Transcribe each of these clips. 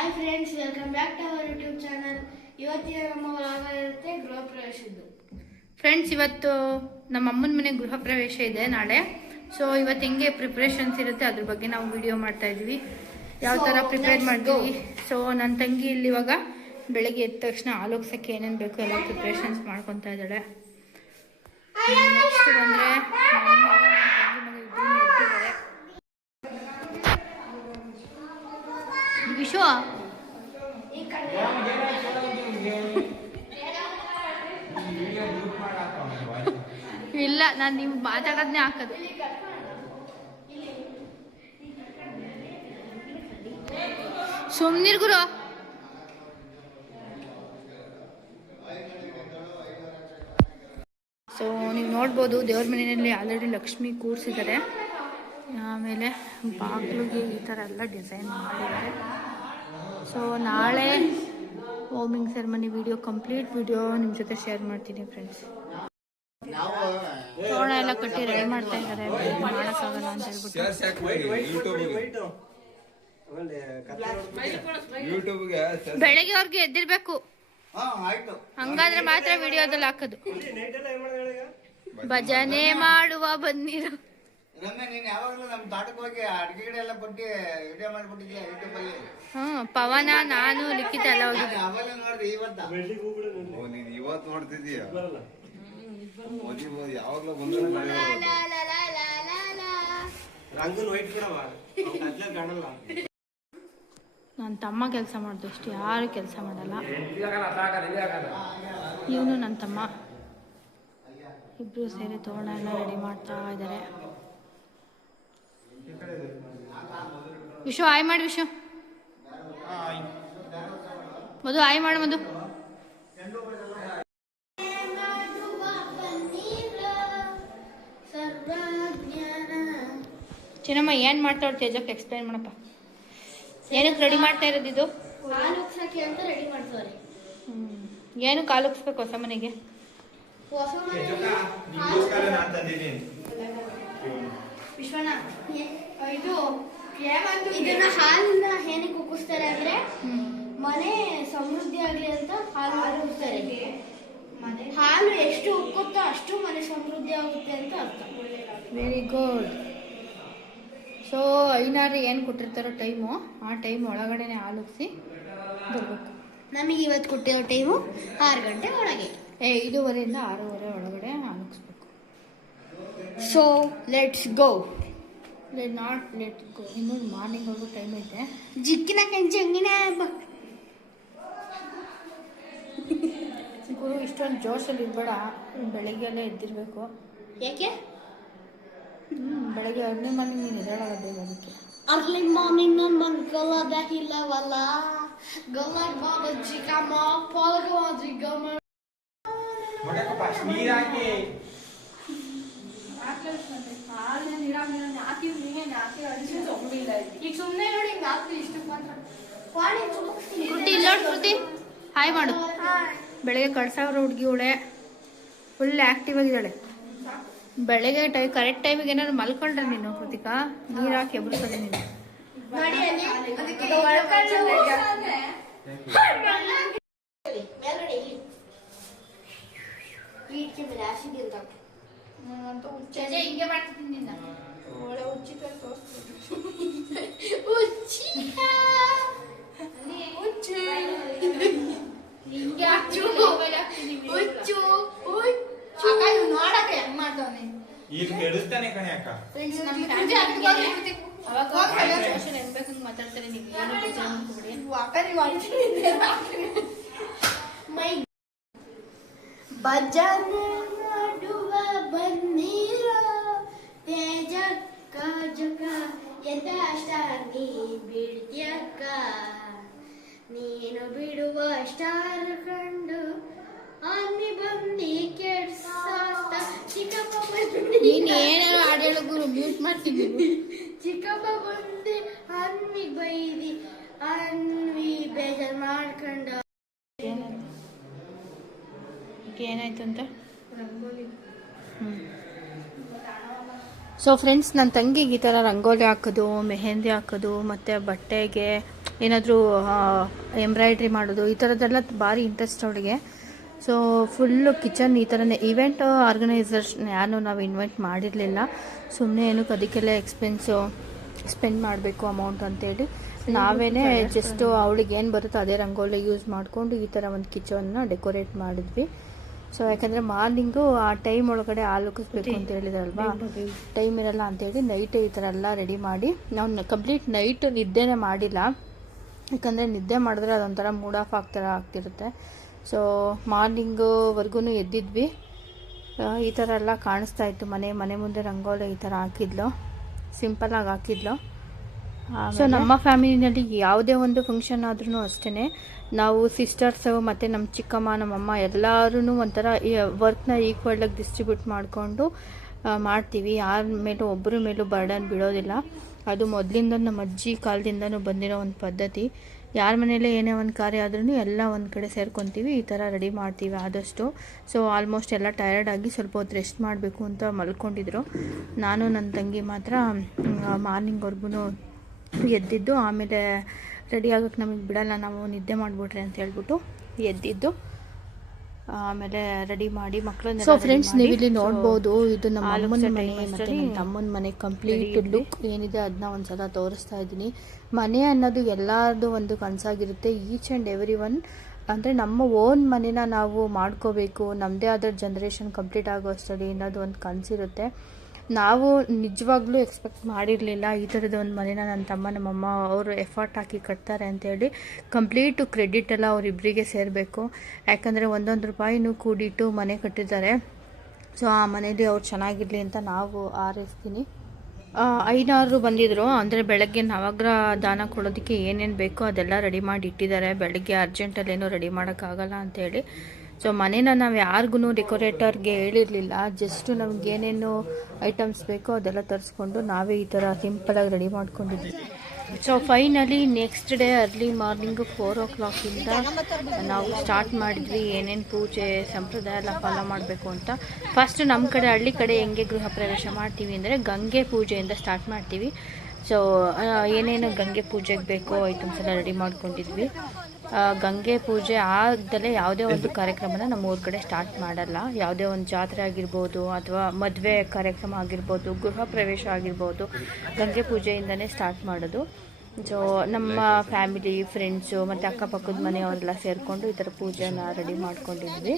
Hi friends, welcome back to our YouTube channel. ಇವತ್ತಿನ ನಮ್ಮ vlog ಇರುತ್ತೆ ಗೃಹ ಪ್ರವೇಶದ್ದು. ಫ್ರೆಂಡ್ಸ್, ಇವತ್ತು ನಮ್ಮ ಅಮ್ಮನ ಮನೆ ಗೃಹ ಪ್ರವೇಶ ಇದೆ ನಾಳೆ. ಸೊ ಇವತ್ತು ಹೆಂಗೆ ಪ್ರಿಪ್ರೇಷನ್ಸ್ ಇರುತ್ತೆ ಅದ್ರ ಬಗ್ಗೆ ನಾವು ವಿಡಿಯೋ ಮಾಡ್ತಾ ಇದ್ವಿ, ಯಾವ ಥರ ಪ್ರಿಪೇರ್ ಮಾಡ್ತೀವಿ. ಸೊ ನನ್ನ ತಂಗಿ ಇಲ್ಲಿ ಇವಾಗ ಬೆಳಗ್ಗೆ ಎದ್ದ ತಕ್ಷಣ ಆಲೋಗ್ಸಕ್ಕೆ ಏನೇನು ಬೇಕು ಎಲ್ಲ ಪ್ರಿಪ್ರೇಷನ್ಸ್ ಮಾಡ್ಕೊತಾ ಇದ್ದಾಳೆ. ನೆಕ್ಸ್ಟ್ ಬಂದರೆ ನನ್ನ ಮಗ ನನ್ನ ತಂಗಿ ಮಗ ಇಬ್ಬರು ಎದ್ದಿದ್ದಾರೆ. ವಿಶ್ವ ಇಲ್ಲ, ನಾನು ನೀವು ಮಾತಾಡೋದನ್ನೇ ಹಾಕೋದು. ಸುಮ್ನಿರ್ ಗುರು. ಸೊ ನೀವು ನೋಡ್ಬೋದು ದೇವ್ರ ಮನೆಯಲ್ಲಿ ಆಲ್ರೆಡಿ ಲಕ್ಷ್ಮಿ ಕೂರಿಸಿದ್ದಾರೆ. ಆಮೇಲೆ ಬಾಗಿಲಿಗೆ ಈ ಥರ ಎಲ್ಲ ಡಿಸೈನ್ ಮಾಡಿದ್ದಾರೆ. ಸೊ ನಾಳೆ homing ceremony video, complete video ನಿಮ್ಮ ಜೊತೆ ಶೇರ್ ಮಾಡ್ತೀನಿ ಫ್ರೆಂಡ್ಸ್. ತೋರಣ ಎಲ್ಲ ಕಟ್ಟಿ ರೆಡಿ ಮಾಡ್ತಾ ಇದ್ದಾರೆ, ಮಾಡೋಕ್ಕಾಗಲ್ಲ ಅಂತ ಹೇಳ್ಬಿಟ್ಟು. ಬೆಳಗ್ಗೆ ಅವ್ರಿಗೆ ಎದ್ದಿರ್ಬೇಕು, ಹಂಗಾದ್ರೆ ಮಾತ್ರ ವಿಡಿಯೋದಲ್ಲಿ ಹಾಕೋದು. ಭಜನೆ ಮಾಡುವ ಬನ್ನಿರು. ಪವನ, ನಾನು, ಲಿಖಿತ ಎಲ್ಲ ಹೋಗಿದ್ದೆ. ನನ್ನ ತಮ್ಮ ಕೆಲಸ ಮಾಡ್ದು ಅಷ್ಟು, ಯಾರು ಕೆಲಸ ಮಾಡಲ್ಲ. ಇವನು ನನ್ನ ತಮ್ಮ ಇಬ್ರು ಸೇರಿ ತೋರಣ ಎಲ್ಲ ರೆಡಿ ಮಾಡ್ತಾ ಇದ್ದಾರೆ. ವಿಶು ಆಯ್ ಮಾಡಿ, ವಿಶು ಮಧು ಆಯ್ ಮಾಡು, ಮಧು. ಚಿನ್ನಮ್ಮ ಏನ್ ಮಾಡ್ತಾವ್ ತೇಜಕ್ಕೆ ಎಕ್ಸ್ಪ್ಲೈನ್ ಮಾಡಪ್ಪ. ಏನಕ್ಕೆ ರೆಡಿ ಮಾಡ್ತಾ ಇರೋದು ಇದು? ಕಾಲುಕ್ಸಕ್ಕೆ ಅಂತ ರೆಡಿ ಮಾಡ್ತಾರೆ. ಏನು ಕಾಲುಕ್ಸ್ಬೇಕು ಹೊಸ ಮನೆಗೆ? ವಿಶ್ವನ ಇದು ಇದನ್ನ ಹಾಲನ್ನ ಏನಕ್ಕೆ ಉಕ್ಕಿಸ್ತಾರೆ ಅಂದ್ರೆ ಮನೆ ಸಮೃದ್ಧಿ ಆಗ್ಲಿ ಅಂತ ಹಾಲು ಉಕ್ಕಿಸ್ತಾರೆ. ಹಾಲು ಎಷ್ಟು ಉಕ್ಕುತ್ತೋ ಅಷ್ಟು ಮನೆ ಸಮೃದ್ಧಿ ಆಗುತ್ತೆ ಅಂತ ಅರ್ಥ. Very good. ಸೊ ಐನಾರು ಏನು ಕೊಟ್ಟಿರ್ತಾರೋ ಟೈಮು, ಆ ಟೈಮ್ ಒಳಗಡೆನೆ ಹಾಲು ಉಕ್ಕಿಸಿ ಬರಬೇಕು. ನಮಗೆ ಇವತ್ತು ಕೊಟ್ಟಿರೋ ಟೈಮು 6 ಗಂಟೆ ಒಳಗೆ. 5:30 6:30 ಒಳಗಡೆ ಹಾಲು ಉಕ್ಕಿಸ್ಬೇಕು. So let's go. Not let go, ಇನ್ನು ಮಾರ್ನಿಂಗ್ ಹೋಗೋ ಟೈಮ್ ಐತೆ. ಜಿಕ್ಕಿನ ಕಂಚಿನ ಗುರು, ಇಷ್ಟೊಂದು ಜೋಶಲ್ಲಿ ಇರಬೇಡ, ಬೆಳಗ್ಗೆಲ್ಲೇ ಎದ್ದಿರಬೇಕು. ಯಾಕೆ? ಬೆಳಗ್ಗೆ ಅರ್ಲಿ ಮಾರ್ನಿಂಗ್ ನೀನು ಎದ್ದೇಳೋದು, ಅದಕ್ಕೆ. ಅರ್ಲಿ ಮಾರ್ನಿಂಗ್ ನಾನು ಮನ್ಕೊಳ್ಳೋದಾಗಿಲ್ಲವಲ್ಲ. ಗಲ್ಲ ಚಿಕ್ಕಮ್ಮ ಪಾಲಕಮ್ಮ ಈಗ ಸುಮ್ಮನೆ ನೋಡಿ ಇಷ್ಟು ಮಾತ್ರ. ಹಾಯ್ ಮಾಡು. ಬೆಳಗ್ಗೆ ಕಳ್ಸವ್ರ ಹುಡುಗಿ ಅವಳೆ, ಫುಲ್ ಆ್ಯಕ್ಟಿವ್ ಆಗಿದ್ದಾಳೆ. ಬೆಳಗ್ಗೆ ಕರೆಕ್ಟ್ ಟೈಮಿಗೆ ಏನಾದ್ರು ಮಲ್ಕೊಂಡ್ರೆ ನೀನು ಕೃತಿಕಾ, ನೀರು ಹಾಕಿ ಎಬ್ಬಿಸೋದು ನೀನು. ಹಿಂಗೆ ಮಾಡ್ತಿದ್ದೀನಿ ನಿನ್ನ ಒಳ್ಳೆ ಉಚಿತ ನೋಡಕ್ಕೆ ಹೆಂಗ್ ಮಾಡ್ತಾವನೆ ಈಗ ಕೆಡಿಸ್ತಾನೆ ಕಣೆ ಅಕ್ಕ. ಮಾತಾಡ್ತಾರೆ ನೀವು. ಭಜನೆ ಮಾಡುವ ಬನ್ನಿರ ತೇಜಕ್ಕ ಜಗ ಎದಷ್ಟ ನೀ ಬಿಡ್ಯಕ್ಕ, ನೀನು ಬಿಡುವ ಸ್ಟಾರ್ ಕಂಡು ಅನ್ನಿ ಬಂದಿ ಕೆಡ್ಸಾತ. ಚಿಕ್ಕಪ್ಪ ನೀನು ಏನಾರು ಹಾಡು ಗುರು, ಮ್ಯೂಟ್ ಮಾಡ್ತೀವಿ. ಚಿಕ್ಕಪ್ಪ ಬಂದಿ ಅನ್ವಿ ಬೈದಿ ಅನ್ವಿ ಬೇಜಾರ್ ಮಾಡ್ಕೊಂಡ. ಏನಾಯ್ತು ಅಂತ? ಸೊ ಫ್ರೆಂಡ್ಸ್, ನನ್ನ ತಂಗಿಗೆ ಈ ಥರ ರಂಗೋಲಿ ಹಾಕೋದು, ಮೆಹಂದಿ ಹಾಕೋದು, ಮತ್ತು ಬಟ್ಟೆಗೆ ಏನಾದರೂ ಎಂಬ್ರಾಯ್ಡ್ರಿ ಮಾಡೋದು ಈ ಥರದ್ದೆಲ್ಲ ಭಾರಿ ಇಂಟ್ರೆಸ್ಟ್ ಅವಳಿಗೆ. ಸೊ ಫುಲ್ಲು ಕಿಚನ್ ಈ ಥರನೇ. ಈವೆಂಟ್ ಆರ್ಗನೈಸರ್ಸ್ ಯಾರು ನಾವು ಇನ್ವೈಟ್ ಮಾಡಿರಲಿಲ್ಲ. ಸುಮ್ಮನೆ ಏನಕ್ಕೆ ಅದಕ್ಕೆಲ್ಲ ಸ್ಪೆಂಡ್ ಮಾಡಬೇಕು ಅಮೌಂಟ್ ಅಂತೇಳಿ ನಾವೇ ಜಸ್ಟು ಅವಳಿಗೆ ಏನು ಬರುತ್ತೋ ಅದೇ ರಂಗೋಲಿ ಯೂಸ್ ಮಾಡಿಕೊಂಡು ಈ ಥರ ಒಂದು ಕಿಚನ್ನ ಡೆಕೋರೇಟ್ ಮಾಡಿದ್ವಿ. ಸೊ ಯಾಕಂದರೆ ಮಾರ್ನಿಂಗು ಆ ಟೈಮ್ ಒಳಗಡೆ ಹಾಲು ಉಕ್ಕಿಸ್ಬೇಕು ಅಂತ ಹೇಳಿದ್ರಲ್ವಾ, ಟೈಮ್ ಇರಲ್ಲ ಅಂತೇಳಿ ನೈಟೇ ಈ ಥರ ಎಲ್ಲ ರೆಡಿ ಮಾಡಿ ನಾವು ಕಂಪ್ಲೀಟ್ ನೈಟ್ ನಿದ್ದೆನೇ ಮಾಡಿಲ್ಲ. ಯಾಕಂದರೆ ನಿದ್ದೆ ಮಾಡಿದ್ರೆ ಅದೊಂಥರ ಮೂಡ್ ಆಫ್ ಆಗ್ತಿರುತ್ತೆ. ಸೊ ಮಾರ್ನಿಂಗುವರೆಗೂ ಎದ್ದಿದ್ವಿ. ಈ ಥರ ಎಲ್ಲ ಕಾಣಿಸ್ತಾ ಇತ್ತು. ಮನೆ ಮುಂದೆ ರಂಗೋಲಿ ಈ ಥರ ಹಾಕಿದ್ಲು, ಸಿಂಪಲ್ಲಾಗಿ ಹಾಕಿದ್ಲು. ಸೊ ನಮ್ಮ ಫ್ಯಾಮಿಲಿನಲ್ಲಿ ಯಾವುದೇ ಒಂದು ಫಂಕ್ಷನ್ ಆದ್ರೂ ಅಷ್ಟೇ ನಾವು ಸಿಸ್ಟರ್ಸು ಮತ್ತು ನಮ್ಮ ಚಿಕ್ಕಮ್ಮ ನಮ್ಮಮ್ಮ ಎಲ್ಲರೂ ಒಂಥರ ವರ್ಕ್ನ ಈಕ್ವಲಾಗಿ ಡಿಸ್ಟ್ರಿಬ್ಯೂಟ್ ಮಾಡಿಕೊಂಡು ಮಾಡ್ತೀವಿ. ಯಾರ ಮೇಲೂ ಒಬ್ಬರ ಮೇಲೂ ಬರ್ಡನ್ ಬಿಡೋದಿಲ್ಲ. ಅದು ಮೊದಲಿಂದ ನಮ್ಮ ಅಜ್ಜಿ ಕಾಲದಿಂದನೂ ಬಂದಿರೋ ಒಂದು ಪದ್ಧತಿ. ಯಾರ ಮನೆಯಲ್ಲೇ ಏನೇ ಒಂದು ಕಾರ್ಯ ಆದ್ರೂ ಎಲ್ಲ ಒಂದು ಕಡೆ ಸೇರ್ಕೊತೀವಿ, ಈ ಥರ ರೆಡಿ ಮಾಡ್ತೀವಿ ಆದಷ್ಟು. ಸೊ ಆಲ್ಮೋಸ್ಟ್ ಎಲ್ಲ ಟಯರ್ಡಾಗಿ ಸ್ವಲ್ಪ ಹೊತ್ತು ರೆಸ್ಟ್ ಮಾಡಬೇಕು ಅಂತ ಮಲ್ಕೊಂಡಿದ್ರು. ನಾನು ನನ್ನ ತಂಗಿ ಮಾತ್ರ ಮಾರ್ನಿಂಗ್ವರೆಗೂ ಎದ್ದಿದ್ದು. ಆಮೇಲೆ ರೆಡಿ ಆಗೋಕ್ಕೆ ನಮಗೆ ಬಿಡಲ್ಲ, ನಾವು ನಿದ್ದೆ ಮಾಡಿಬಿಟ್ರೆ ಅಂತ ಹೇಳ್ಬಿಟ್ಟು ಎದ್ದಿದ್ದು. ಆಮೇಲೆ ರೆಡಿ ಮಾಡಿ ಮಕ್ಕಳನ್ನ. ಸೊ ಫ್ರೆಂಡ್ಸ್, ನೀವಿಲ್ಲಿ ನೋಡ್ಬೋದು, ಇದು ನಮ್ಮ ಅಮ್ಮನ ಮನೆ ಮತ್ತು ನಮ್ಮ ತಮ್ಮನ ಮನೆ ಕಂಪ್ಲೀಟ್ ಲುಕ್ ಏನಿದೆ ಅದನ್ನ ಒಂದ್ಸಲ ತೋರಿಸ್ತಾ ಇದ್ದೀನಿ. ಮನೆ ಅನ್ನೋದು ಎಲ್ಲರದು ಒಂದು ಕನಸಾಗಿರುತ್ತೆ. ಈಚ್ ಆ್ಯಂಡ್ ಎವ್ರಿ ಒನ್ ಅಂದರೆ ನಮ್ಮ ಓನ್ ಮನೇನ ನಾವು ಮಾಡ್ಕೋಬೇಕು, ನಮ್ಮದೇ ಆದ ಜನ್ರೇಷನ್ ಕಂಪ್ಲೀಟ್ ಆಗೋ ಅಷ್ಟರಲ್ಲಿ ಅನ್ನೋದು ಒಂದು ಕನಸಿರುತ್ತೆ. ನಾವು ನಿಜವಾಗ್ಲೂ ಎಕ್ಸ್ಪೆಕ್ಟ್ ಮಾಡಿರಲಿಲ್ಲ ಈ ಥರದ ಒಂದು ಮನೇನ ನನ್ನ ತಮ್ಮ ನಮ್ಮಮ್ಮ ಅವರು ಎಫರ್ಟ್ ಹಾಕಿ ಕಟ್ತಾರೆ ಅಂತೇಳಿ. ಕಂಪ್ಲೀಟು ಕ್ರೆಡಿಟ್ ಎಲ್ಲ ಅವರಿಬ್ಬರಿಗೆ ಸೇರಬೇಕು. ಯಾಕಂದರೆ ಒಂದೊಂದು ರೂಪಾಯಿನೂ ಕೂಡಿಟ್ಟು ಮನೆ ಕಟ್ಟಿದ್ದಾರೆ. ಸೊ ಆ ಮನೇಲಿ ಅವ್ರು ಚೆನ್ನಾಗಿರಲಿ ಅಂತ ನಾವು ಹಾರೈಸ್ತೀನಿ. ಐನಾರು ಬಂದಿದ್ದರು. ಅಂದರೆ ಬೆಳಗ್ಗೆ ನವಗ್ರಹ ದಾನ ಕೊಡೋದಕ್ಕೆ ಏನೇನು ಬೇಕೋ ಅದೆಲ್ಲ ರೆಡಿ ಮಾಡಿ ಇಟ್ಟಿದ್ದಾರೆ. ಬೆಳಗ್ಗೆ ಅರ್ಜೆಂಟಲ್ಲೇನೂ ರೆಡಿ ಮಾಡೋಕ್ಕಾಗಲ್ಲ ಅಂತೇಳಿ. ಸೊ ಮನೇನ ನಾವು ಯಾರಿಗೂ ಡೆಕೋರೇಟರ್ಗೆ ಹೇಳಿರಲಿಲ್ಲ. ಜಸ್ಟು ನಮಗೇನೇನು ಐಟಮ್ಸ್ ಬೇಕೋ ಅದೆಲ್ಲ ತರಿಸ್ಕೊಂಡು ನಾವೇ ಈ ಥರ ಸಿಂಪಲಾಗಿ ರೆಡಿ ಮಾಡ್ಕೊಂಡಿದ್ವಿ. So finally next day early morning 4 o'clock ನಾವು ಸ್ಟಾರ್ಟ್ ಮಾಡಿದ್ವಿ ಏನೇನು ಪೂಜೆ ಸಂಪ್ರದಾಯ ಎಲ್ಲ ಫಾಲೋ ಮಾಡಬೇಕು ಅಂತ. ಫಸ್ಟ್ ನಮ್ಮ ಕಡೆ ಹಳ್ಳಿ ಕಡೆ ಹೆಂಗೆ ಗೃಹ ಪ್ರವೇಶ ಮಾಡ್ತೀವಿ ಅಂದರೆ ಗಂಗೆ ಪೂಜೆಯಿಂದ ಸ್ಟಾರ್ಟ್ ಮಾಡ್ತೀವಿ. ಸೊ ಏನೇನು ಗಂಗೆ ಪೂಜೆಗೆ ಬೇಕೋ ಐಟಮ್ಸ್ ಎಲ್ಲ ರೆಡಿ ಮಾಡ್ಕೊಂಡಿದ್ವಿ. ಗಂಗೆ ಪೂಜೆ ಆಗದಲ್ಲೇ ಯಾವುದೇ ಒಂದು ಕಾರ್ಯಕ್ರಮನ ನಮ್ಮ ಊರ ಕಡೆ ಸ್ಟಾರ್ಟ್ ಮಾಡಲ್ಲ. ಯಾವುದೇ ಒಂದು ಜಾತ್ರೆ ಆಗಿರ್ಬೋದು ಅಥವಾ ಮದುವೆ ಕಾರ್ಯಕ್ರಮ ಆಗಿರ್ಬೋದು, ಗೃಹ ಪ್ರವೇಶ ಆಗಿರ್ಬೋದು, ಗಂಗೆ ಪೂಜೆಯಿಂದನೇ ಸ್ಟಾರ್ಟ್ ಮಾಡೋದು. ಸೊ ನಮ್ಮ ಫ್ಯಾಮಿಲಿ ಫ್ರೆಂಡ್ಸು ಮತ್ತು ಅಕ್ಕಪಕ್ಕದ ಮನೆಯವರೆಲ್ಲ ಸೇರಿಕೊಂಡು ಈ ಥರ ಪೂಜೆನ ರೆಡಿ ಮಾಡ್ಕೊಂಡಿದ್ವಿ.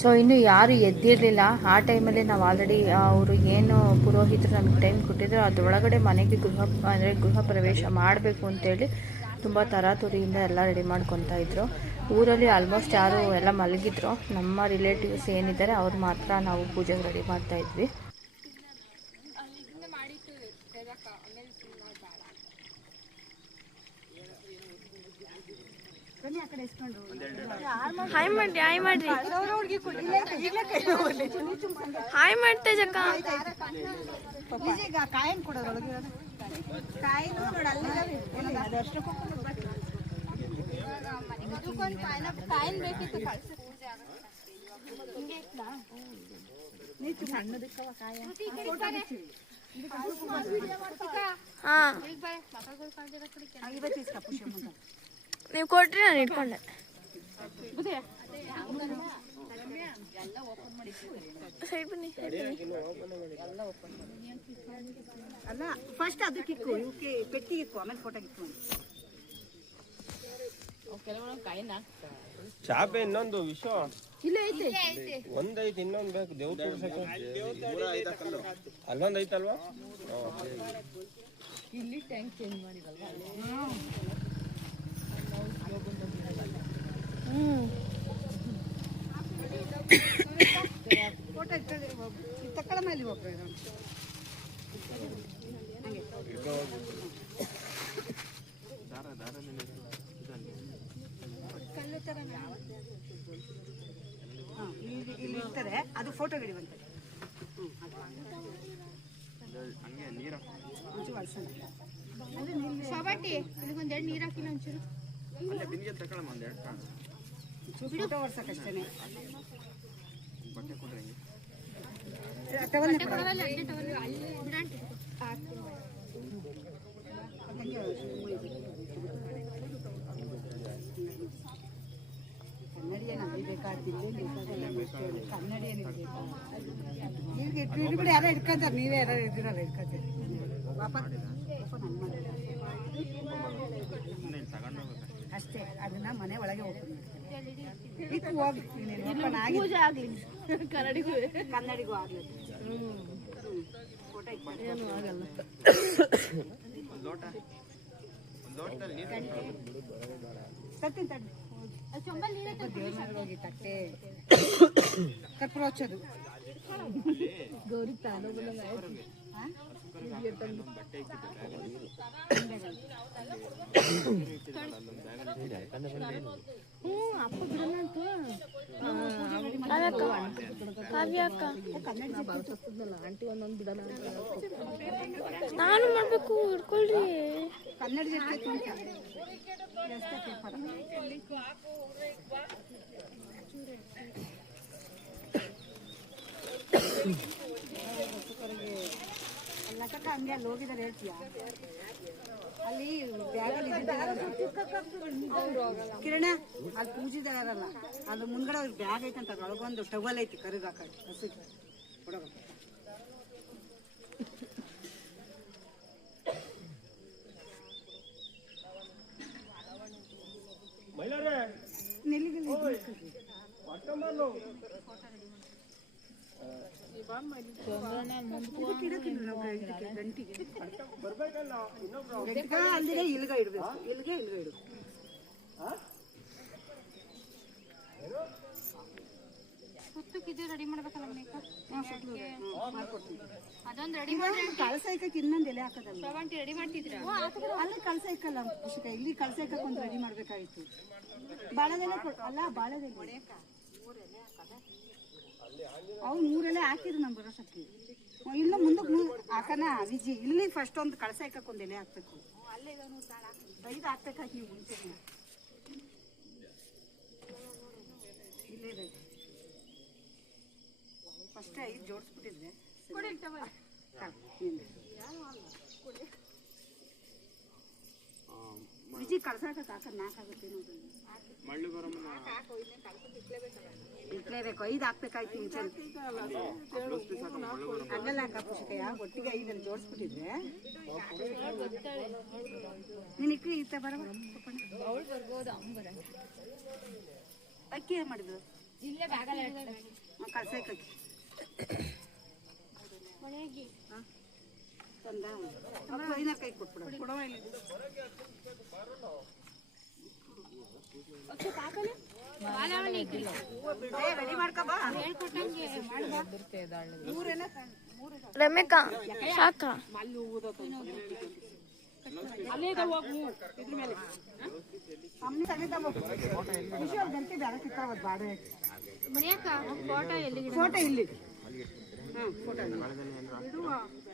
ಸೊ ಇನ್ನು ಯಾರು ಎದ್ದಿರಲಿಲ್ಲ ಆ ಟೈಮಲ್ಲಿ. ನಾವು ಆಲ್ರೆಡಿ ಅವರು ಏನು ಪುರೋಹಿತರು ನಮಗೆ ಟೈಮ್ ಕೊಟ್ಟಿದ್ರು ಅದರೊಳಗಡೆ ಮನೆಗೆ ಗೃಹ ಪ್ರವೇಶ ಮಾಡಬೇಕು ಅಂತೇಳಿ ತುಂಬ ತರಾತುರಿಯಿಂದ ಎಲ್ಲ ರೆಡಿ ಮಾಡ್ಕೊತಾ ಇದ್ರು. ಊರಲ್ಲಿ ಆಲ್ಮೋಸ್ಟ್ ಯಾರು ಎಲ್ಲ ಮಲಗಿದ್ರು. ನಮ್ಮ ರಿಲೇಟಿವ್ಸ್ ಏನಿದ್ದಾರೆ ಅವ್ರು ಮಾತ್ರ ನಾವು ಪೂಜೆಗೆ ರೆಡಿ ಮಾಡ್ತಾ ಇದ್ವಿ. ಹಾಯ್ ಮಾಡ್ರಿ ಹಾಯ್ ಮಾಡ್ತೆ ಜಕ್ಕ. ನೀವು ಕೊಟ್ರಿ ನಾನು ಇಟ್ಕೊಂಡೆ. ಸೈಡ್ ಬನ್ನಿ. ಅಲ್ಲ ಫಸ್ಟ್ ಅದಕ್ಕೆ ಇಕ್ಕು, ಇವಕ್ಕೆ ಪೆಟ್ಟಿಗೆ ಇಕ್ಕು, ಆಮೇಲೆ ಫೋಟೋಗೆ ಇಕ್ಕು. ಚಾಪೆ ಇನ್ನೊಂದು ವಿಷಯ ಇಲ್ಲ ಐತೆ, ಒಂದೈತೆ ಇನ್ನೊಂದು ಬೇಕು ದೇವ್ ತೋರ್ಸಕ್ಕೆ. ಅಲ್ಲೊಂದು ಐತಲ್ವಾ? ಇಲ್ಲಿ ಟ್ಯಾಂಕ್ ಚೇಂಜ್ ಮಾಡಿರಲ್ವಾ? ಫೋಟೋ ತಕ್ಕಳ ಮೇಲೆ ಹೋಗ್ಬೇಕು. ಇಲ್ಲಿ ಇರ್ತಾರೆ, ಅದು ಫೋಟೋ ಗಿಡಿ ಬಂತಾರೆ. ಒಂಚೂರು ಅಳ್ಸೋಣ. ಶೋಭಾಟಿ ಇಲ್ಲಿಗೊಂದೆರಡು ನೀರು ಹಾಕಿಲ್ಲ ಒಂಚೂರು. ಒಂಚೂರು ಫೋಟೋ ಹೊಡ್ಸಕ್ಕಷ್ಟೇ. ಕನ್ನಡಿಯೇ ನಮಗೆ ಬೇಕಾಗ್ತಿಲ್ಲ, ಕನ್ನಡಿಯೇ ಬೇಕಾ ಈಗ ಇಟ್ಬಿಟ್ಟು ಯಾರೋ ಇಟ್ಕೊಂತಾರೆ, ನೀವೇ ಯಾರು ಇದ್ದೀರಲ್ಲ ಇಟ್ಕೊತೀರಿ. ಅಷ್ಟೇ, ಅದನ್ನ ಮನೆ ಒಳಗೆ ಓಪನ್ ಇಟ್ಟು ಹೋಗಿ ಪೂಜೆ ಆಗ್ಲಿ, ಕನ್ನಡಿಗೂ ಆಗ್ಲಿ. ಫೋಟೋ ಏನು ಆಗಲ್ಲ. ತರ್ತೀನಿ ತಡ್ಡಿ. ದೇವ್ರ ಮನೆಗೆ ಹೋಗಿ ತಟ್ಟೆ ಕರ್ಪೂರ ಹಚ್ಚೋದು. ಗೌರಿ ನಾನು ಮಾಡ್ಬೇಕು, ಇಟ್ಕೊಳ್ರಿ. ಕನ್ನಡ ಹಂಗೆ ಅಲ್ಲಿ ಹೋಗಿದ್ದಾರೆ ಹೇಳ್ತೀಯಾ? ಅಲ್ಲಿ ಬ್ಯಾಗಲ್ಲಿ ಕಿರಣ ಅಲ್ಲಿ ಪೂಜಿದಾರಲ್ಲ, ಅದು ಮುಂದ್ಗಡೆ ಅವ್ರಿಗೆ ಬ್ಯಾಗ್ ಐತಂತ, ಒಳಗೊಂದು ಟವಲ್ ಐತಿ ಕರಿಗ ಹಾಕಿ ಹಸಿಗೆ ಹೊಡಗ. ಅಂದ್ರೆ ಇಲ್ಗ ಇಡ್ಬೇಕು, ಇಲ್ಗೆ ಇಡು. ರೆಡಿ ಮಾಡ್ಬೇಕಲ್ಲ ಅದೊಂದು ರೆಡಿ ಮಾಡಿ ಕಳಸ ಇಕ್ಕಕ್ಕೆ ಇನ್ನೊಂದು ಎಲೆ ಹಾಕೋದಲ್ಲ. ರೆಡಿ ಮಾಡ್ತಿದ್ರ ಅಲ್ಲಿ ಕಳಸ ಇಕ್ಕಲ್ಲ ಪುಷ್ಕ, ಇಲ್ಲಿ ಕಳಸ ಇಕ್ಕಕ್ಕೆ ಒಂದು ರೆಡಿ ಮಾಡ್ಬೇಕಾಗಿತ್ತು. ಬಾಳೆದೆಲೆ ಅಲ್ಲ, ಬಾಳೆದೆಲೆ ಅವು 3 ಎಲೆ ಹಾಕಿದ್ರು ನಮ್ ಬರೋಸಕ್ಕೆ. ಇನ್ನು ಮುಂದಕ್ಕೆ ಹಾಕನ ವಿಜಿ. ಇಲ್ಲಿ ಫಸ್ಟ್ ಒಂದು ಕಳಸ ಇಕ್ಕಕ್ಕೆ ಒಂದು ಎಲೆ ಹಾಕ್ಬೇಕು. 5 ಹಾಕ್ಬೇಕಾಗಿ ನೀವು ಮುಂಚೆ ಇಲ್ಲೇ ಇದೆ. ಫಸ್ಟ್ 5 ಜೋಡಿಸ್ಬಿಟ್ಟಿದ್ರೆ ವಿಜಿ ಕಳಸ ಹಾಕಕ್ಕೆ ಹಾಕೋದು 4 ಆಗುತ್ತೆ ನೋಡ್ರಿ. ಇಟ್ಲೇಬೇಕು, 5 ಹಾಕ್ಬೇಕಾಯ್ತು ಮುಂಚೆ. ಹಂಗಲ್ಲ ಪುಷಕಯ್ಯ, ಒಟ್ಟಿಗೆ 5 ಜೋಡಿಸ್ಬಿಟ್ಟಿದ್ರೆ ನೀನ್ ಇಕ್ಕಿ ಇತ್ತ ಬರ ಅಕ್ಕಿ ಏನ್ ಮಾಡಿದ್ರು ಕಳಸ ಅಕ್ಕಿ ತಂದ ಕೈ ಕೊಟ್ಬಿಡ. ರೆಡಿ ಮಾಡ್ಕಬಾ. ರಮ್ಯಕ್ಕ ಸಾಕ ಫೋಟೋ ಇಲ್ಲಿ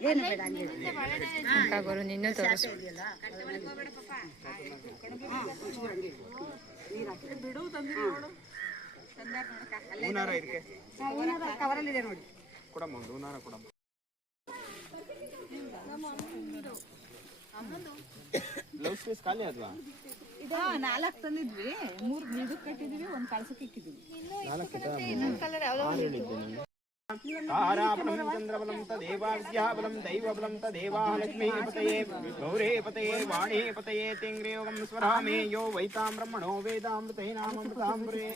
ಏನು ಬೇಡ ಹಂಗೆ ನಿನ್ನ ತೋರಿಸು. ಕವರಲ್ಲಿದೆ ನೋಡಿ. ಬ್ಲೌಸ್ ಪೀಸ್ ಖಾಲಿ ಅದ್ವಾ? 4 ತಂದಿದ್ವಿ, 3 ಇದಕ್ಕೆ ಕಟ್ಟಿದೀವಿ, 1 ಕಳಸಕ್ಕೆ ಇಕ್ಕಿದ್ವಿ. ताराबलं चन्द्रबलं तदेवास्याबलं दैवबलं तदेवालक्ष्मीपतये गौरीपतये वाणीपतये तिङ्ग्रियोगं स्वरामे यो वैतां ब्रह्मणो वेदामृतेनामृताम्बरे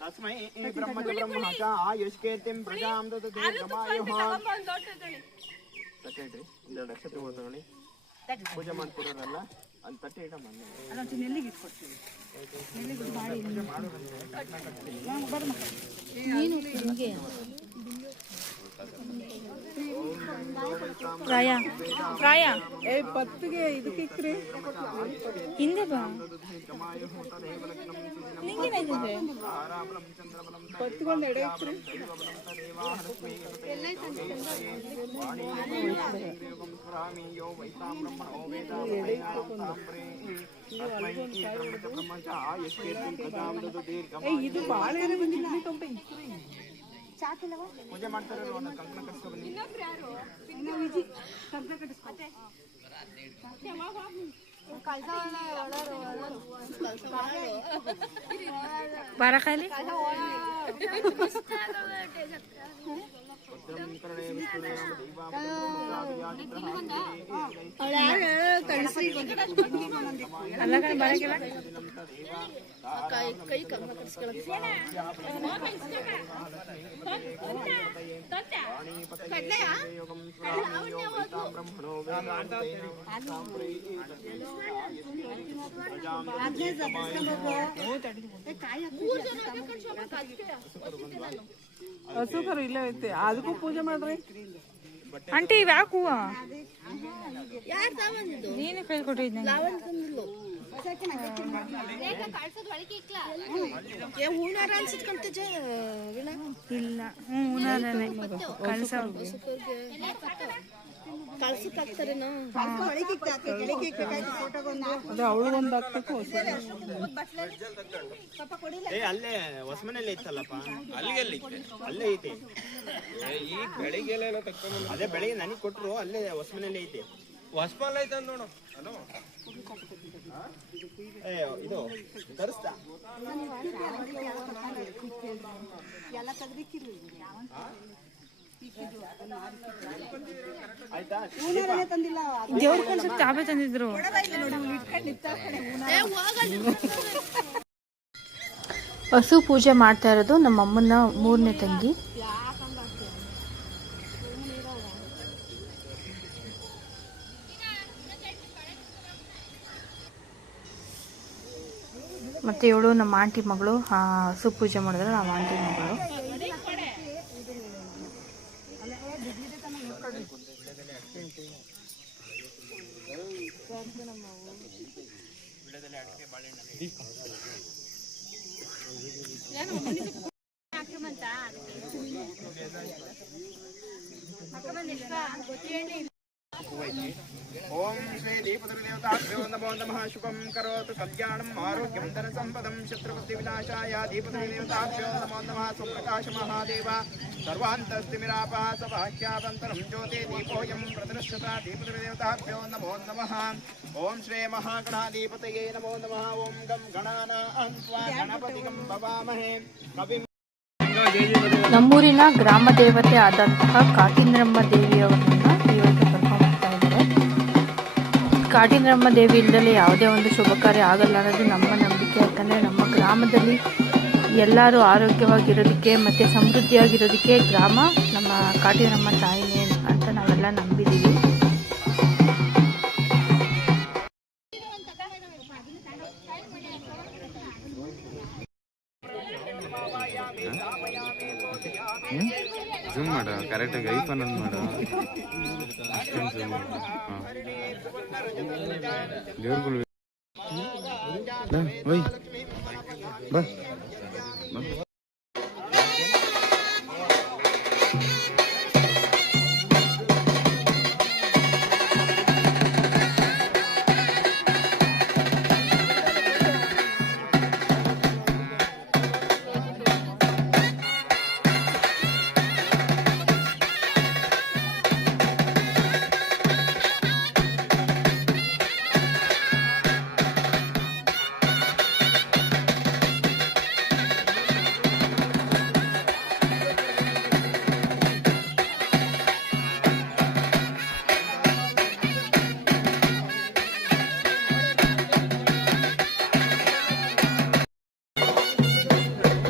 तस्मै ब्रह्म ब्रह्म च आयुष्केतिं प्रजां ददते रमायुः ತಟ್ಟೆ ಒಂದೆರಡು ಅಕ್ಷತೆ ಓದ್ಕೊಳ್ಳಿ. ಪೂಜೆ ಮಾಡ್ಕೊಡೋರಲ್ಲ ಅಲ್ಲಿ ತಟ್ಟೆ ಇಡ ಮನೆ ಅದೊಂದು ನೆಲ್ಲಿಗೆ ಇಟ್ಕೊಡ್ತೀವಿ. ನೆಲ್ಲಿಗೆ ಮಾಡಿ ನೀನು ಹಿಂಗೆ ಪ್ರಾಯ ಪ್ರಾಯ ಪತ್ತಿಗೆ ಇದಕ್ಕೆ ಇಕ್ರಿ ಹಿಂದೆ ಬಾ ನಿಂಗೇನಾಯ್ತದೆ ಪತ್ಕೊಂಡು ಎಡೆ ಇಕ್ರಿ ಇದು ಬಾಳೆ ಬಂದಿಲ್ಲ ಪೂಜೆ ಮಾಡ್ತಾರೆ ಕಂಕಣ ಕಟ್ಸ್ಕೊ ಬನ್ನಿ. ಬಾರಕಾಲಿ ಅಲ್ಲ ಕಣೆ ಬಾರಕ್ಕಿಲ್ಲ ಕೈ ಕಮ್ಮ ಕಟ್ಸ್ಕೊಳಕ್ಕೆ ಹಸು ಕರು ಇಲ್ಲೇ ಐತೆ ಅದಕ್ಕೂ ಪೂಜೆ ಮಾಡ್ರಿ ಆಂಟಿ ಇವ್ ಯಾಕೆ ಹೂವ ಯಾರು ತಗೊಂಡಿದ್ದು ನೀನು ಕೈ ಕೊಟ್ಟಿದ್ದೆ ಹೂನಾರ ಅನ್ಸಿಟ್ಕೊಂತ ಇಲ್ಲ ಹ್ಞೂ ಹೂನಾರನೆ ಕಳ್ಸ ಕಳ್ಸಕ್ ಹಾಕ್ತಾರೇನೋ ಅದೇ ಅವಳಿಗೊಂದು ಹಾಕ್ಬೇಕು ಅಲ್ಲೇ ಹೊಸಮನೆಯಲ್ಲಿ ಇತ್ತಲ್ಲಪ್ಪ ಅಲ್ಲಿಗೆ ಅಲ್ಲಿ ಅಲ್ಲೇ ಐತೆ ಈ ಬೆಳಿಗ್ಗೆ ಎಲ್ಲ ತಕ್ಕೊಂಡು ಅದೇ ಬೆಳಿಗ್ಗೆ ನನಗೆ ಕೊಟ್ಟರು ಅಲ್ಲೇ ಹೊಸಮನೆಯಲ್ಲಿ ಐತೆ ಹೊಸಪಾಲ ಐತೆ ನೋಡು ಅದು ಇದು ತರಿಸ್ತಾ ಎಲ್ಲ ತೆಗ್ದಿಕ್ಕಿಲ್ಲ ಆಯ್ತಾ ತಂದಿಲ್ಲ ದೇವ್ರ ಕಳ್ಸಕ್ ಚಾಬೆ ತಂದಿದ್ರು ಹಸು ಪೂಜೆ ಮಾಡ್ತಾ ಇರೋದು ನಮ್ಮ ಅಮ್ಮನ 3ನೇ ತಂಗಿ. ಮತ್ತೆ ಇವಳು ನಮ್ಮ ಆಂಟಿ ಮಗಳು ಹಸು ಪೂಜೆ ಮಾಡಿದ್ರೆ ನಮ್ಮ ಆಂಟಿ ಮಗಳು. ಓಂ ಶ್ರೀ ದೀಪದೇವತಾಭ್ಯೋ ನಮೋ ನಮಃ ಶುಭಂ ಕರೋತು ಕಲ್ಯಾಣಂ ಆರೋಗ್ಯಂ ಧನ ಸಂಪದಂ ಶತ್ರುಬುದ್ಧಿ ವಿನಾಶಾಯ ದೀಪದೇವತಾಭ್ಯೋ ನಮೋ ನಮಃ ಸುಪ್ರಕಾಶ ಮಹಾದೇವ ಸರ್ವಾಂತಸ್ತಿಮಿರಾಪಹಾಸ ಬಾಹ್ಯಾವಂತರಂ ಜ್ಯೋತಿ ದೀಪೋಯಂ ಪ್ರದರ್ಶತ ದೀಪದೇವತಾಭ್ಯೋ ನಮೋ ನಮಃ ಓಂ ಶ್ರೀ ಮಹಾಗಣಾಧಿಪತಯೇ ನಮೋ ನಮಃ ಓಂ ಗಂ ಗಣಾನಾಂ ತ್ವಾ ಗಣಪತಿಗಂ ಭವಾಮಹೇ ಕವಿಂ ನಮ್ಮೂರಿನ ಗ್ರಾಮ ದೇವತೆ ಆದಂತಹ ಕಾಟಿಂದ್ರಮ್ಮ ದೇವಿಯವರನ್ನ ಇವತ್ತು ಕರ್ಕೊಂಡು ಹೋಗ್ತಾ ಇದ್ದಾರೆ. ಕಾಟಿಂದ್ರಮ್ಮ ದೇವಿ ಇಲ್ಲದೆ ಯಾವುದೇ ಒಂದು ಶುಭ ಕಾರ್ಯ ಆಗಲ್ಲ ಅನ್ನೋದು ನಮ್ಮ ನಂಬಿಕೆ. ಯಾಕಂದರೆ ನಮ್ಮ ಗ್ರಾಮದಲ್ಲಿ ಎಲ್ಲರೂ ಆರೋಗ್ಯವಾಗಿರೋದಕ್ಕೆ ಮತ್ತು ಸಮೃದ್ಧಿಯಾಗಿರೋದಕ್ಕೆ ಗ್ರಾಮ ನಮ್ಮ ಕಾಟಿಂದ್ರಮ್ಮ ತಾಯಿನೇ ಅಂತ ನಾವೆಲ್ಲ ನಂಬಿದ್ದೀವಿ. ಜೂಮ್ ಮಾಡು ಕರೆಕ್ಟಾಗಿ ಐಫೋನ್ ಒಂದು ಮಾಡು ಅಷ್ಟೊಂದು ಜೂಮ್ ದೇವ್ರುಗಳು ಓಯ್ ಬಾ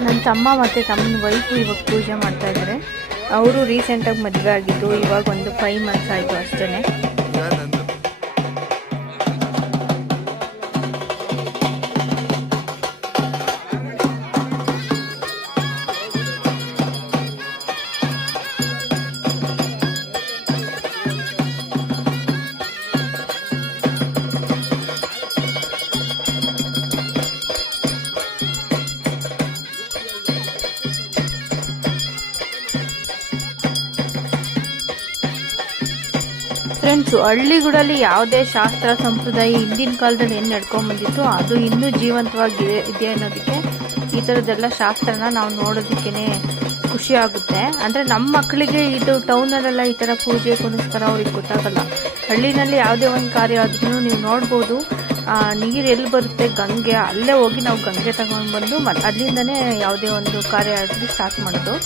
ನನ್ನ ತಮ್ಮ ಮತ್ತು ತಮ್ಮನ ವೈಫು ಇವಾಗ ಪೂಜೆ ಮಾಡ್ತಾ ಇದ್ದಾರೆ. ಅವರು ರೀಸೆಂಟಾಗಿ ಮದುವೆ ಆಗಿದ್ದು, ಇವಾಗ ಒಂದು 5 ಮಂತ್ಸ್ ಆಯಿತು ಅಷ್ಟೇ. ಫ್ರೆಂಡ್ಸು, ಹಳ್ಳಿಗಳಲ್ಲಿ ಯಾವುದೇ ಶಾಸ್ತ್ರ ಸಂಪ್ರದಾಯ ಹಿಂದಿನ ಕಾಲದಲ್ಲಿ ಏನು ನಡ್ಕೊಂಬಂದಿತ್ತು ಅದು ಇನ್ನೂ ಜೀವಂತವಾಗಿ ಇದೆ ಅನ್ನೋದಕ್ಕೆ ಈ ಥರದ್ದೆಲ್ಲ ಶಾಸ್ತ್ರನ ನಾವು ನೋಡೋದಕ್ಕೇ ಖುಷಿ ಆಗುತ್ತೆ. ಅಂದರೆ ನಮ್ಮ ಮಕ್ಕಳಿಗೆ ಇದು ಟೌನಲ್ಲೆಲ್ಲ ಈ ಥರ ಪೂಜೆ ಪುನಸ್ಕಾರ ಅವ್ರಿಗೆ ಗೊತ್ತಾಗಲ್ಲ. ಹಳ್ಳಿನಲ್ಲಿ ಯಾವುದೇ ಒಂದು ಕಾರ್ಯ ಆದ್ರೂ ನೀವು ನೋಡ್ಬೋದು, ನೀರು ಎಲ್ಲಿ ಬರುತ್ತೆ ಗಂಗೆ, ಅಲ್ಲೇ ಹೋಗಿ ನಾವು ಗಂಗೆ ತಗೊಂಡು ಬಂದು ಅಲ್ಲಿಂದನೇ ಯಾವುದೇ ಒಂದು ಕಾರ್ಯ ಆದರೂ ಸ್ಟಾರ್ಟ್ ಮಾಡೋದು.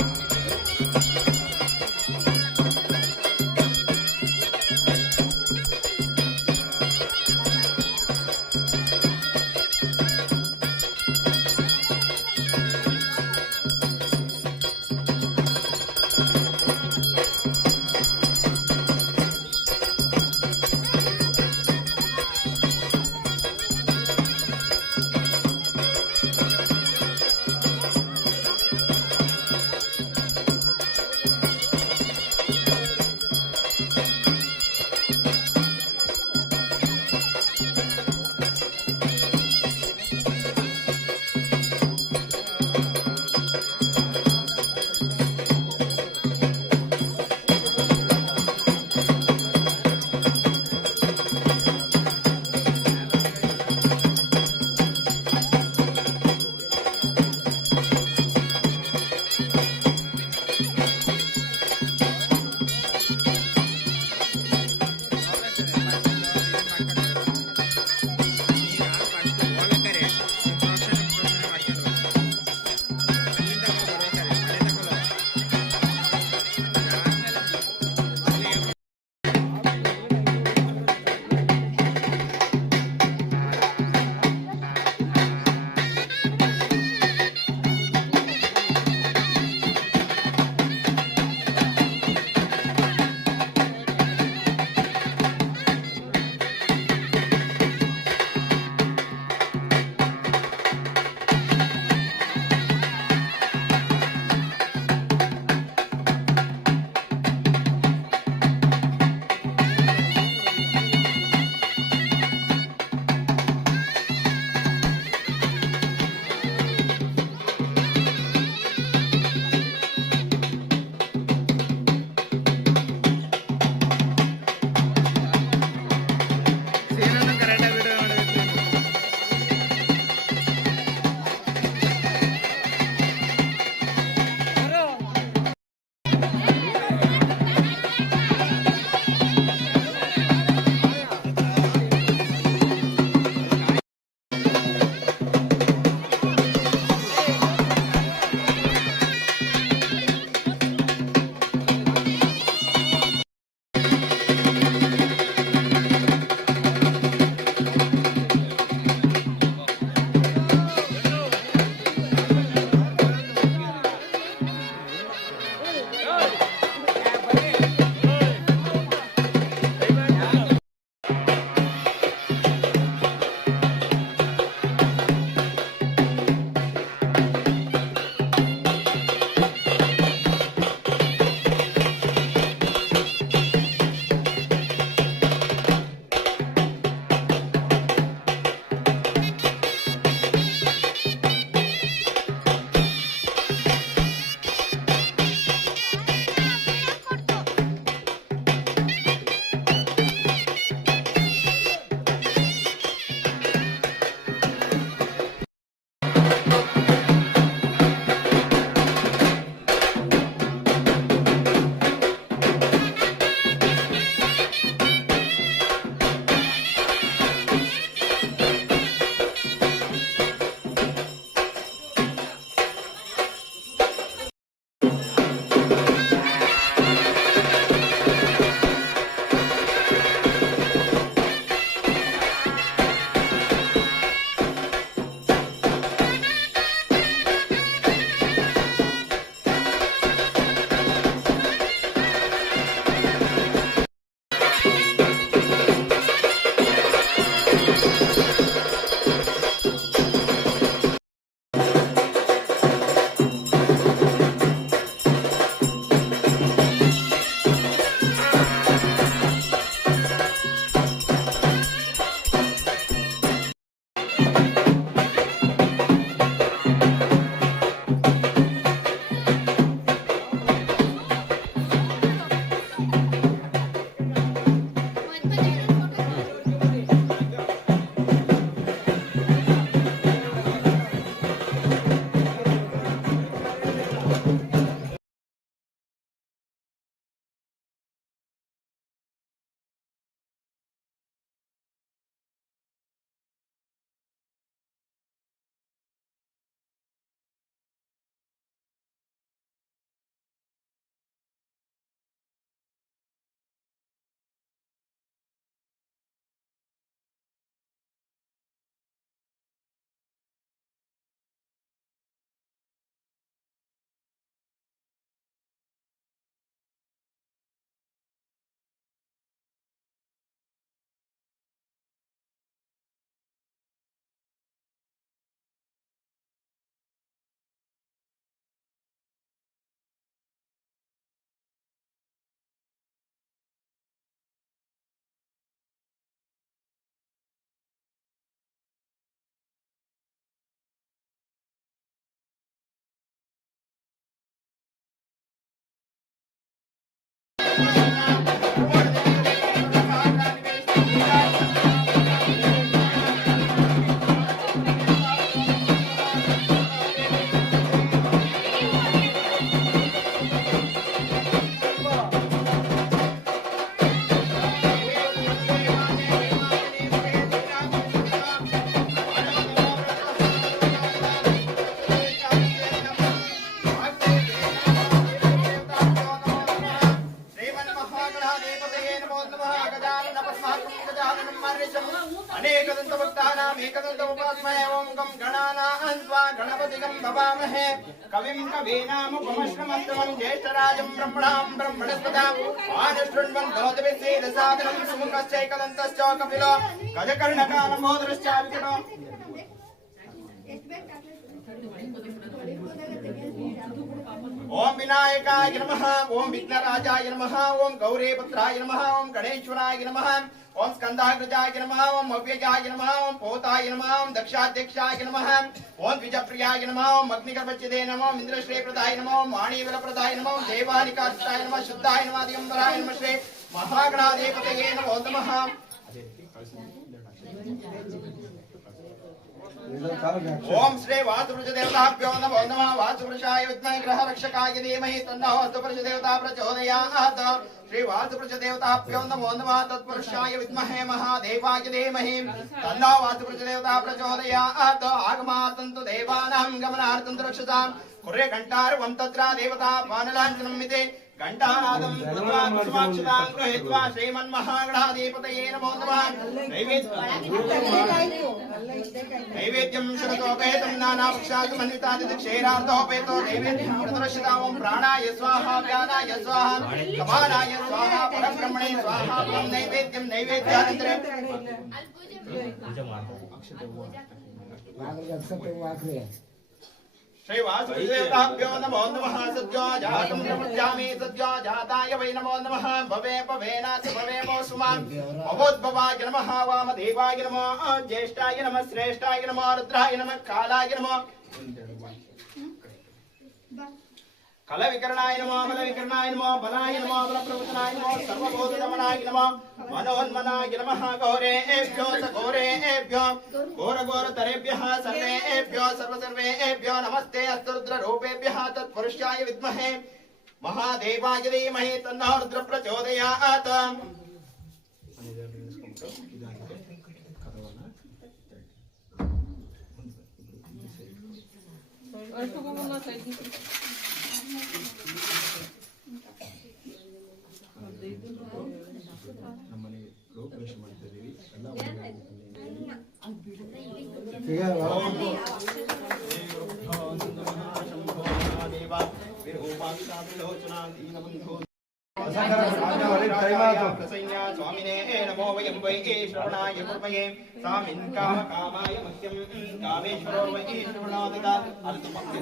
एकदन्तभक्तानाम् एकदन्तमुपास्महे ॐ गं गणानां त्वा गणपतिगं भवामहे कविं कवीनामुपमश्रमस्तमं ज्येष्ठराजं ब्रह्मणां ब्रह्मणस्पदाम् आनुशृण्वन्तोऽतिभिस्सेदसादनं सुमुखश्चैकदन्तश्च कपिलो गजकर्णकालमोदरश्चाविकटो ओम विनायकाय नमः ओम विघ्नराजाय नमः ओम गौरीपुत्राय नमः ओम गणेश्वराय नमः ओम स्कंदाग्रजाय नमः ओम अव्ययाय नमः ओम पोताय नमः ओम दक्षाध्यक्षाय नमः ओम द्विजप्रियाय नमः ओम अग्निगर्भच्युते नमः ओम इंद्रश्रेयप्रदाय नमः ओम वाणीबलप्रदाय नमः ओम देवानिकाष्टाय नमः शुद्धाय नमः दिगंबराय नमः श्री महागणाधिपतये नमो नमः ओम श्री वासुपुरुष देवताभ्यो नमो नमः वासुपुरुषाय विद्महे ग्रह रक्षकाय धीमहि तन्नो वासुपुरुष देवता प्रचोदयात् श्री वासुपुरुष देवताभ्यो नमो नमः तत्पुरुषाय विद्महे महादेवाय धीमहि तन्नो वासुपुरुष देवता प्रचोदयात् आगमासन्तु देवानां गमनार्थं रक्षतां कुर्रे घण्टार्वं तत्र देवता पानलाञ्छनमिति घण्टानादं कुसुमाक्षतां गृहीत्वा श्रीमन्महागणाधिपतये नमो नमः नैवेद्यं शरतोपेतं नानापक्षासमन्वितादिक्षेरार्धोपेतो नैवेद्यं प्रदर्शिता ओं प्राणाय स्वाहा व्यानाय स्वाहा समानाय स्वाहा परब्रह्मणे स्वाहा ओं नैवेद्यं नैवेद्यानन्तरे श्री वासुदेवताभ्यो नमो नमः सद्यो जातं प्रपद्यामि सद्यो जाताय वै नमो नमः भवे भवेनाथ भवे मोसुमान् भवोद्भवाय नमः वामदेवाय नमः ज्येष्ठाय नमः श्रेष्ठाय नमः रुद्राय नमः कालाय नमः कलविकरणाय नमः बलविकरणाय नमः बलाय नमः बलप्रवचनाय नमः सर्वभूतदमनाय नमः मनोन्मनाय नमः घोरेभ्यो सघोरेभ्यो घोरघोरतरेभ्यः सर्वेभ्यो सर्वसर्वेभ्यो नमस्ते अस्तरुद्ररूपेभ्यः तत्पुरुषाय विद्महे महादेवाय धीमहि तन्नो रुद्र प्रचोदयात् स्वामिने नमो वयं वै श्रवणाय कुर्महे स्वामिन् कामकामाय मह्यं कामेश्वरो वै श्रवणो ददात् अर्थमप्य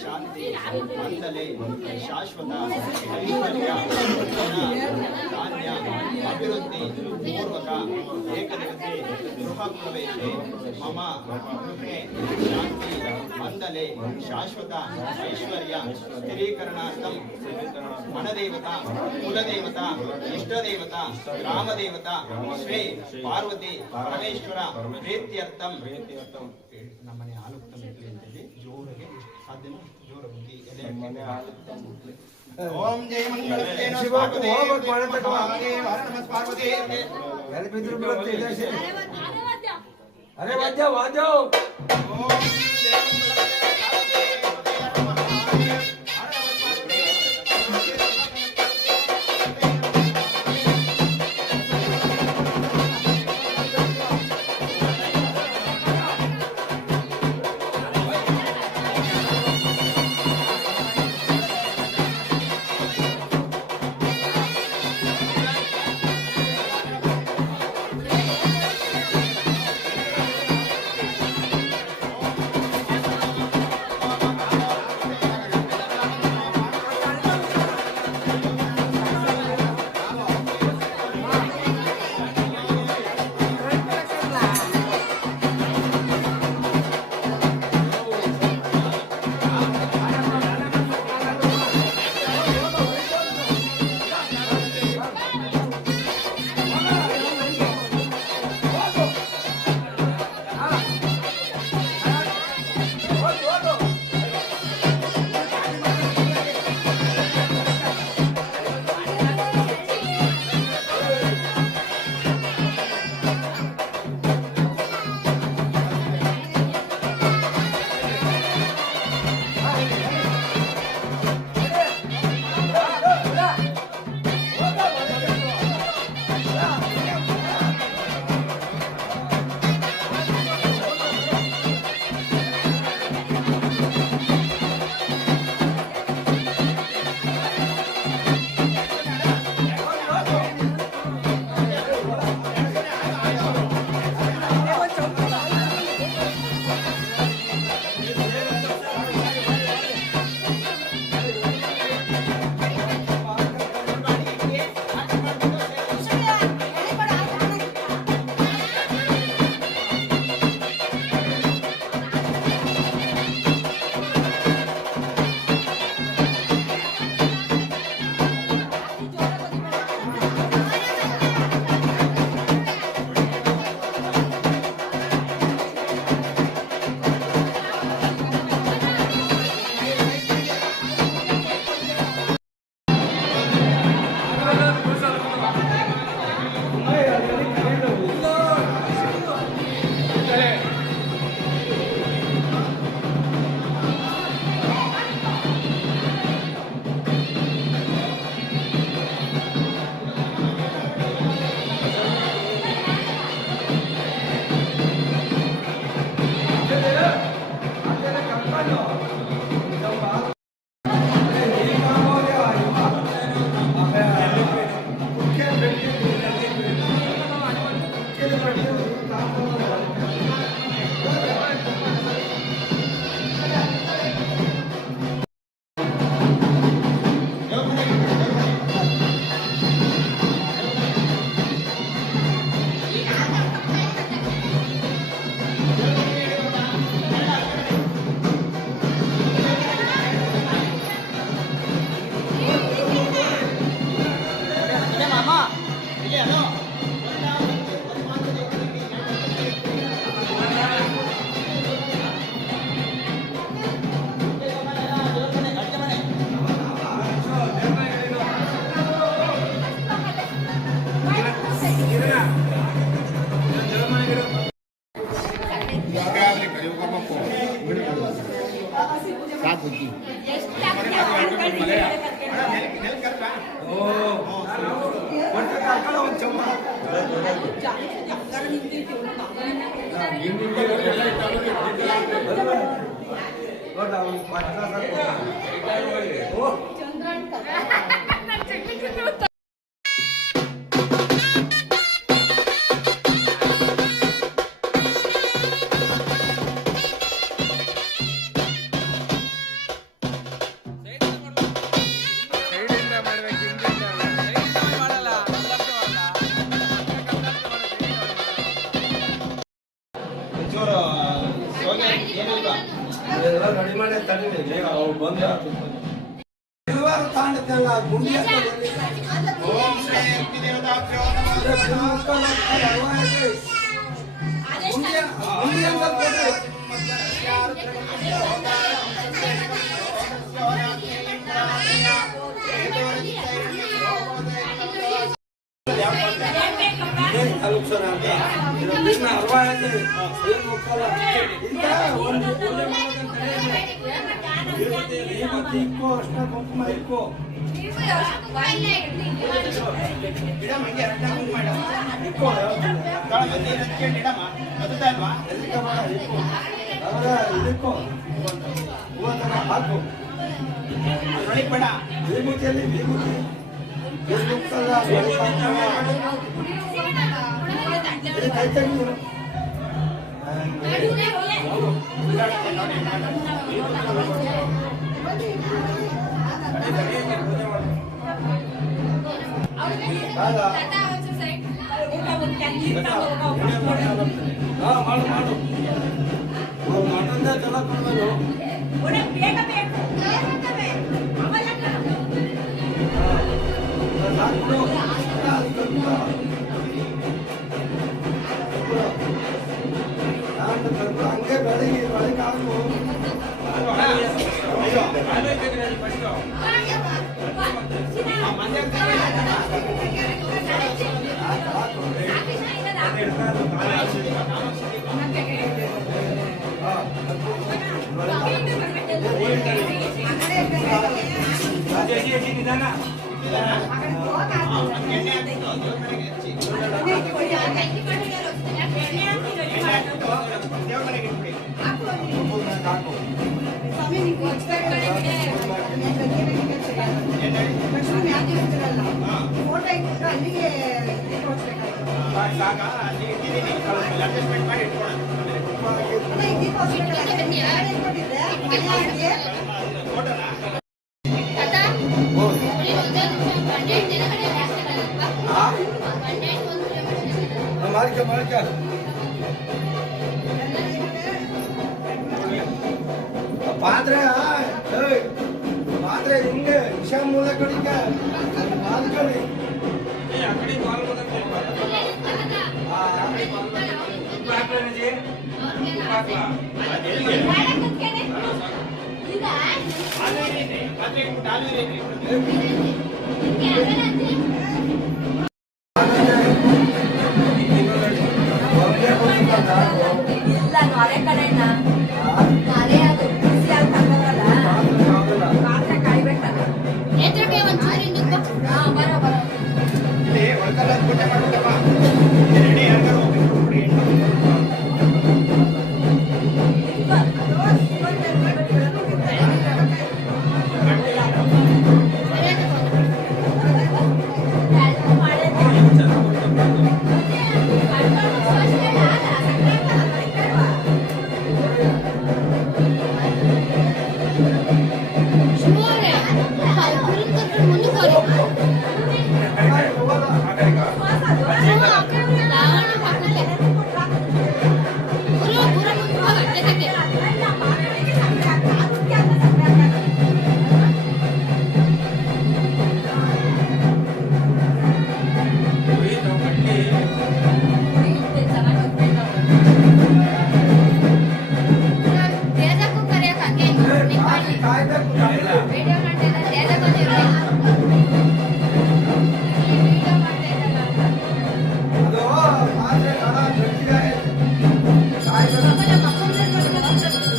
शांति मंदले शाश्वत ऐश्वर्य धान्य अभिवृद्धि पूर्वक एकदिवसे गृहप्रवेशे मम गृहे शांति मंदले शाश्वत ऐश्वर्य स्थिरीकरणार्थं मनदेवता कुलदेवता इष्टदेवता ग्रामदेवता श्री पार्वती परमेश्वर प्रीत्यर्थं ನಮ್ಮನೆ ಆಲುಕ್ತ ಮೆಟ್ಲಿ ಅಂತೇಳಿ ಜೋರಿಗೆ ಸಾಧ್ಯನ ಜೋರ ಬುದ್ಧಿ ಓಂ ಜಯ ಮಂಗಳೇನ ಪಾರ್ವತಿ ಪಾರ್ವತಿ ಅರೆ ವಾದ್ಯ ವಾದ್ಯ ಓಂ ಜಯ ರೆಡಿ ಮಾಡಿ ತಡೀರಿ ಅವ್ರು ಬಂದ್ರೆ ಇರುವಾರ ತಾಂಡತ್ತಲ್ಲ ಗುಂಡಿ ಓಂ ಶ್ರೀ ಅಗ್ನಿದೇವತಾಭ್ಯೋ ಅಲುಕ್ಷಣ ಅಂತ ಅರ್ವಾಯತೆ ಏನು ಮುಕ್ಕಲ್ಲ ಇಂತ ಒಂದು ಪೂಜೆ ಮಾಡೋದಂತ ಇಕ್ಕೋ ಅಷ್ಟ ಕುಂಕುಮ ಇಕ್ಕೋ ಇಡಮ್ಮ ಹಂಗೆ ಅರ್ಥ ಮಾಡ ಇಕ್ಕೋ ಇಡಮ್ಮ ಗೊತ್ತಾ ಅಲ್ವಾ ಎದಕ್ಕೆ ಮಾಡ ಇಕ್ಕೋ ಅವರ ಇದಕ್ಕೋ ಹೂವನ್ನ ಹಾಕು ನೋಡಿ ಬೇಡ ವಿಭೂತಿಯಲ್ಲಿ ವಿಭೂತಿ ಏನು ಮುಕ್ಕಲ್ಲ ಕೈ ತೆಗೆದು ಮಾಡು ಮಾಡು ಮಟನ್ದೇ ಜಲ ಕೊಡಬೇಕು ಹಂಗೆ ಬೆಳಗ್ಗೆ ಬೆಳಗ್ಗೆ ಹಾಕು ಅಡ್ಜಸ್ಟ್ಮೆಂಟ್ ಮಾಡಿ ಮಾಡ್ಕ ಮಾಡ್ಕ ಪಾತ್ರೆ ಪಾತ್ರೆ ಹಿಂಗೆ ವಿಷ ಮೂಲ ಕಡಿಕ ಮಾಲ್ಕಳಿ ಪೂಜೆ ಮಾಡ್ಬಿಟ್ಟಪ್ಪ ರೆಡಿ ಯಾರು ಹೋಗ್ಬಿಟ್ಟು Apa nama?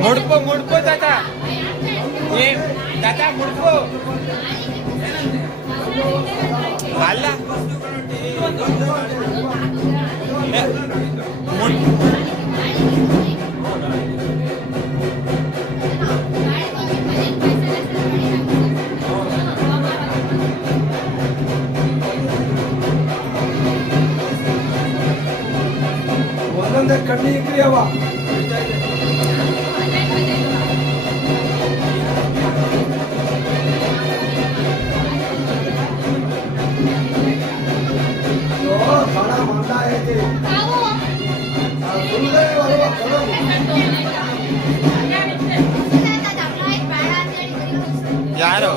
ಮುಡ್ಪು ಮುಡ್ಪು ತಾತ ತಾತ ಮುಡ್ಪು ಅಲ್ಲ ಒಂದೊಂದೇ ಕಣ್ಣಿ ಇಕ್ರಿಯವ ಬಡ ಮಂದ ಐತಿ ಸುಳ್ಳೆ ಬರುವ ಕಡವು ಯಾರು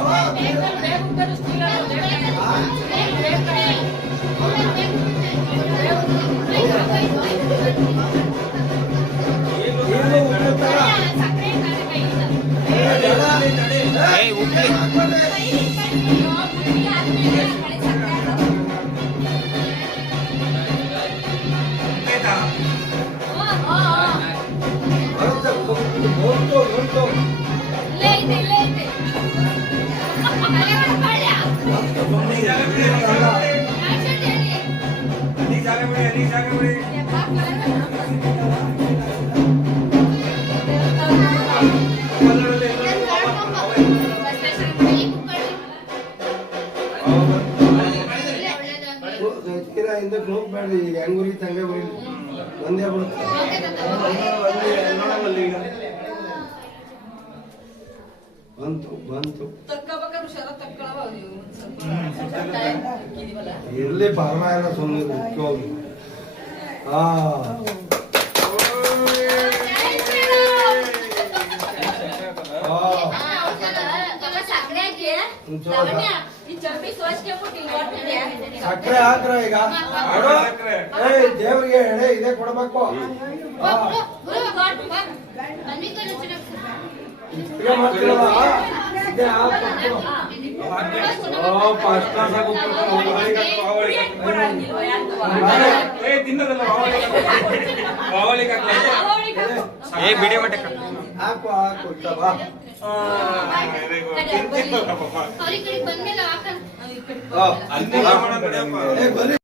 ಉಪ್ಪಿ ಹಿಂದಕ್ಕೆ ಹೋಗ್ಬೇಡ್ರಿ ಈಗ ಹೆಂಗುರಿ ತಂಗೆ ಬರೀ ಒಂದೇ ಬರುತ್ತೆ ಬಂತು ಬಂತು ಇರ್ಲಿ ಪರವಾಗಿಲ್ಲ ಸುಮ್ಮನೆ ಮುಖ್ಯವಾಗಿ ಹಾ ಸಕ್ಕರೆ ಹಾಕ್ರ ಈಗ ದೇವ್ರಿಗೆ ಎಡೆ ಇದೇ ಕೊಡ್ಬೇಕು ಮಾಡ್ತಿರಲ್ಲ ಇದೇ ಹಾಕ್ಬೇಕು ಫಸ್ಟ್ ಕ್ಲಾಸ್ ಬಿಡಿ ಮಟ್ಟ ಹಾಕು ಹಾಕು ಬಾ ಅವ್ರಿಗೆ ಬಂದ್ಮೇಲೆ ಬರ್ರಿ